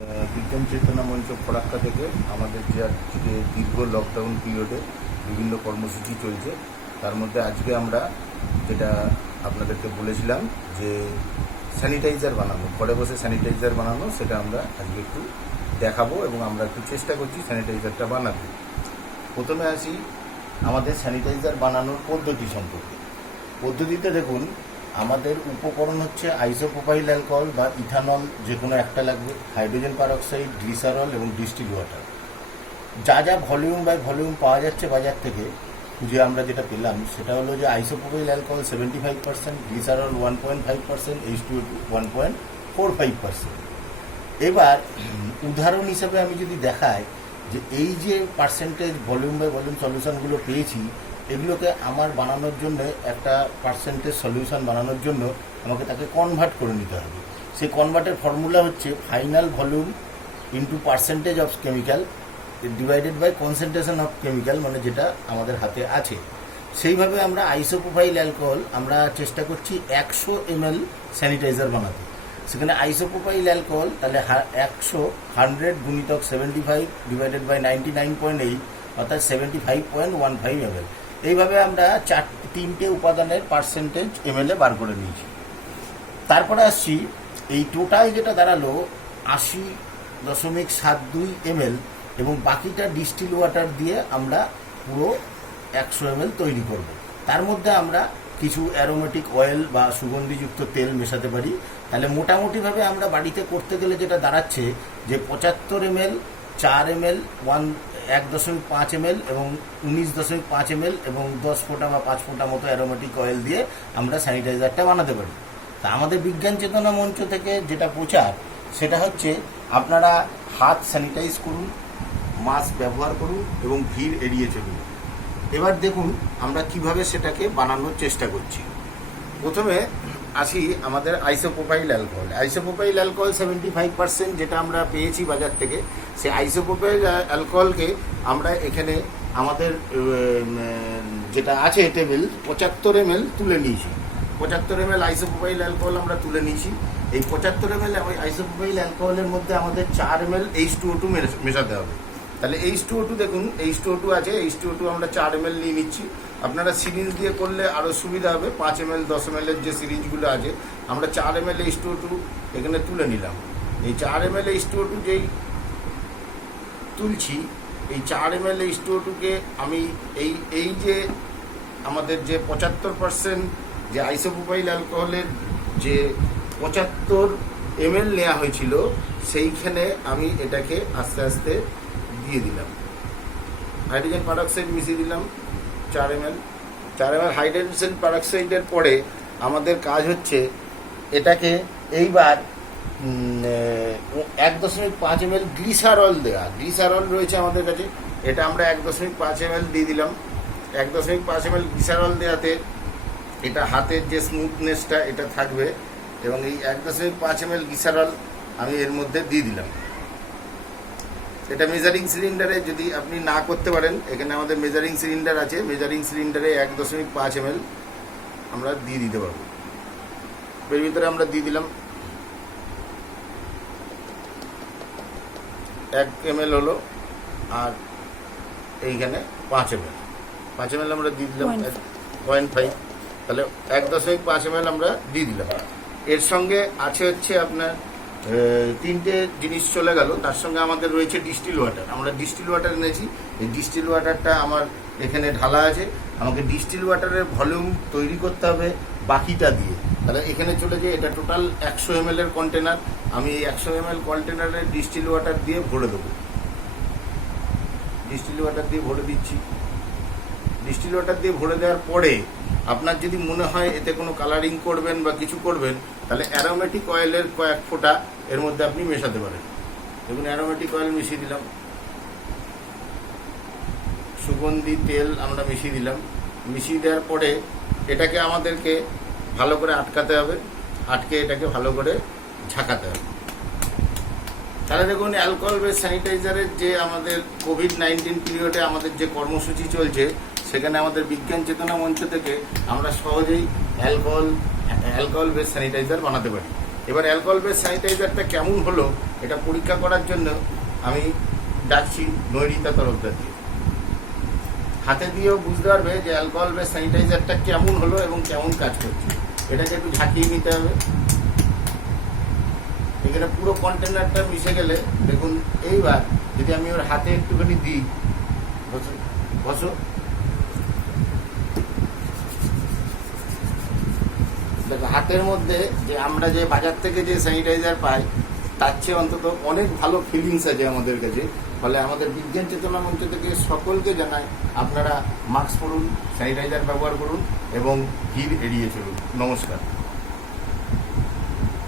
বিজ্ঞান চেতনা মঞ্চ ফরাক্কা থেকে আমাদের যে আজকে দীর্ঘ লকডাউন পিরিয়ডে বিভিন্ন কর্মসূচি চলছে, তার মধ্যে আজকে আমরা যেটা আপনাদেরকে বলেছিলাম যে স্যানিটাইজার বানানো, ঘরে বসে স্যানিটাইজার বানানো, সেটা আমরা আজকে একটু দেখাবো এবং আমরা একটু চেষ্টা করছি স্যানিটাইজারটা বানাতে। প্রথমে আসি আমাদের স্যানিটাইজার বানানোর পদ্ধতি সম্পর্কে। পদ্ধতিতে দেখুন, আমাদের উপকরণ হচ্ছে আইসোপ্রোপাইল অ্যালকোহল বা ইথানল, যে কোনো একটা লাগবে, হাইড্রোজেন পারঅক্সাইড, গ্লিসারল এবং ডিস্টিল ওয়াটার। যা যা ভলিউম বাই ভলিউম পাওয়া যাচ্ছে বাজার থেকে খুঁজে আমরা যেটা পেলাম সেটা হলো যে আইসোপ্রোপাইল অ্যালকোহল 75%, গ্লিসারল 1.5%, H2O 1.45%। এবার উদাহরণ হিসাবে আমি যদি দেখাই যে এই যে পার্সেন্টেজ ভলিউম বাই ভলিউম সলিউশনগুলো পেয়েছি, এগুলোকে আমার বানানোর জন্য একটা পার্সেন্টেজ সলিউশন বানানোর জন্য আমাকে তাকে কনভার্ট করে নিতে হবে। সেই কনভার্টের ফর্মুলা হচ্ছে final volume into percentage of chemical divided by concentration of chemical, মানে যেটা আমাদের হাতে আছে। সেইভাবে আমরা আইসোপ্রোপাইল অ্যালকোহল আমরা চেষ্টা করছি 100 ml স্যানিটাইজার বানাতে। সেখানে আইসোপ্রোপাইল অ্যালকোহল তাহলে 100 গুণিতক 75 ডিভাইডেড বাই 99.8 অর্থাৎ 75.15 ml। এইভাবে আমরা তিনটে উপাদানের পার্সেন্টেজ এমএলএ বার করে নিয়েছি। তারপরে আসছি এই টোটাল যেটা দাঁড়ালো 80.72 ml এবং বাকিটা ডিস্টিল ওয়াটার দিয়ে আমরা পুরো 100 ml তৈরি করব। তার মধ্যে আমরা কিছু অ্যারোমেটিক অয়েল বা সুগন্ধিযুক্ত তেল মেশাতে পারি। তাহলে মোটামুটিভাবে আমরা বাড়িতে করতে গেলে যেটা দাঁড়াচ্ছে যে 75 ml, 4 ml, 1.5 ml এবং 19.5 ml এবং 10 ফোঁটা বা 5 ফোঁটা মতো অ্যারোমেটিক অয়েল দিয়ে আমরা স্যানিটাইজারটা বানাতে পারি। তা আমাদের বিজ্ঞান চেতনা মঞ্চ থেকে যেটা প্রচার সেটা হচ্ছে আপনারা হাত স্যানিটাইজ করুন, মাস্ক ব্যবহার করুন এবং ভিড় এড়িয়ে চলুন। এবার দেখুন আমরা কিভাবে সেটাকে বানানোর চেষ্টা করছি। প্রথমে আসি আমাদের আইসোপ্রোপাইল অ্যালকোহল। আইসোপ্রোপাইল অ্যালকোহল 75% যেটা আমরা পেয়েছি বাজার থেকে, সেই আইসোপ্রোপাইল অ্যালকোহলকে আমরা এখানে আমাদের যেটা আছে টেবিল 75 ml তুলে নিয়েছি। 75 ml আইসোপ্রোপাইল অ্যালকোহল আমরা তুলে নিয়েছি। এই 75 ml আইসোপ্রোপাইল অ্যালকোহলের মধ্যে আমাদের 4 ml H2O2 মেশাতে হবে। তাহলে H2O2 দেখুন, H2O2 আছে, H2O2 আমরা 4 ml নিয়ে নিচ্ছি। আপনারা সিরিঞ্জ দিয়ে করলে আরও সুবিধা হবে। 5 ml 10 ml এর যে সিরিঞ্জগুলো আছে, আমরা 4 ml H2O2 এখানে তুলে নিলাম। এই 4 ml H2O2 যেই তুলছি, এই 4 ml H2O2কে আমি এই যে আমাদের যে 75% যে আইসোপ্রোপাইল অ্যালকোহলের যে 75 ml নেওয়া হয়েছিল, সেইখানে আমি এটাকে আস্তে আস্তে দিয়ে দিলাম। হাইড্রোজেন পারঅক্সাইড মিশিয়ে দিলাম 4 ml। হাইড্রোজেন পারঅক্সাইডের পরে আমাদের কাজ হচ্ছে এটাকে এইবার 1.5 ml গ্লিসারল দেওয়া। গ্লিসারল রয়েছে আমাদের কাছে, এটা আমরা 1.5 ml দিয়ে দিলাম। 1.5 ml গ্লিসারল দেওয়াতে এটা হাতের যে স্মুথনেসটা এটা থাকবে এবং এই 1.5 ml গ্লিসারল আমি এর মধ্যে দিয়ে দিলাম। এটা মেজারিং সিলিন্ডারে যদি আপনি না করতে পারেন, এখানে আমাদের মেজারিং সিলিন্ডার আছে, মেজারিং সিলিন্ডারে 1.5 ml আমরা দিয়ে দিতে পারবো। এর ভিতরে আমরা দিয়ে দিলাম 1 ml হলো, আর এইখানে 5 ml আমরা দিয়ে দিলাম 0.5। তাহলে 1.5 ml আমরা দিয়ে দিলাম। এর সঙ্গে আছে হচ্ছে আপনার তিনটে জিনিস চলে গেল। তার সঙ্গে আমাদের রয়েছে ডিস্টিল ওয়াটার। আমরা ডিস্টিল ওয়াটার এনেছি। এই ডিস্টিল ওয়াটারটা আমার এখানে ঢালা আছে। আমাকে ডিস্টিল ওয়াটারের ভলিউম তৈরি করতে হবে বাকিটা দিয়ে। তাহলে এখানে চলে যায়, এটা টোটাল 100 ml এর কন্টেনার। আমি এই 100 ml কন্টেনারে ডিস্টিল ওয়াটার দিয়ে ভরে দেবো। ডিস্টিল ওয়াটার দিয়ে ভরে দিচ্ছি। ডিস্টিল ওয়াটার দিয়ে ভরে দেওয়ার পরে আপনার যদি মনে হয় এতে কোনো কালারিং করবেন বা কিছু করবেন, তাহলে অ্যারোমেটিক অয়েলের কয়েক ফোঁটা এর মধ্যে আপনি মেশাতে পারেন। দেখুন অ্যারোমেটিক অয়েল মিশিয়ে দিলাম, সুগন্ধি তেল আমরা মিশিয়ে দিলাম। মিশিয়ে দেওয়ার পরে এটাকে আমাদেরকে ভালো করে আটকাতে হবে, আটকে এটাকে ভালো করে ঝাঁকাতে হবে। তাহলে দেখুন অ্যালকোহল বেস স্যানিটাইজারের যে আমাদের কোভিড-19 পিরিয়ডে আমাদের যে কর্মসূচি চলছে, সেখানে আমাদের বিজ্ঞান চেতনা মঞ্চ থেকে আমরা সহজেই অ্যালকোহল বেস স্যানিটাইজার বানাতে পারি। এবার অ্যালকোহল বেস স্যানিটাইজারটা কেমন হলো এটা পরীক্ষা করার জন্য আমি ডাকছি নৈরিতা তরফদারকে। হাতে দিয়েও বুঝতে পারবে যে অ্যালকোহল বেস স্যানিটাইজারটা কেমন হলো এবং কেমন কাজ করছে। এটাকে একটু ঝাঁকিয়ে নিতে হবে। এখানে পুরো কন্টেনারটা মিশে গেলে দেখুন, এইবার যদি আমি ওর হাতে একটুখানি দিই, বসো, দেখো হাতের মধ্যে যে আমরা যে বাজার থেকে যে স্যানিটাইজার পাই তার চেয়ে অন্তত অনেক ভালো ফিলিংস আছে আমাদের কাছে। ফলে আমাদের বিজ্ঞান চেতনা মঞ্চ থেকে সকলকে জানাই, আপনারা মাস্ক পরুন, স্যানিটাইজার ব্যবহার করুন এবং ভিড় এড়িয়ে চলুন। নমস্কার।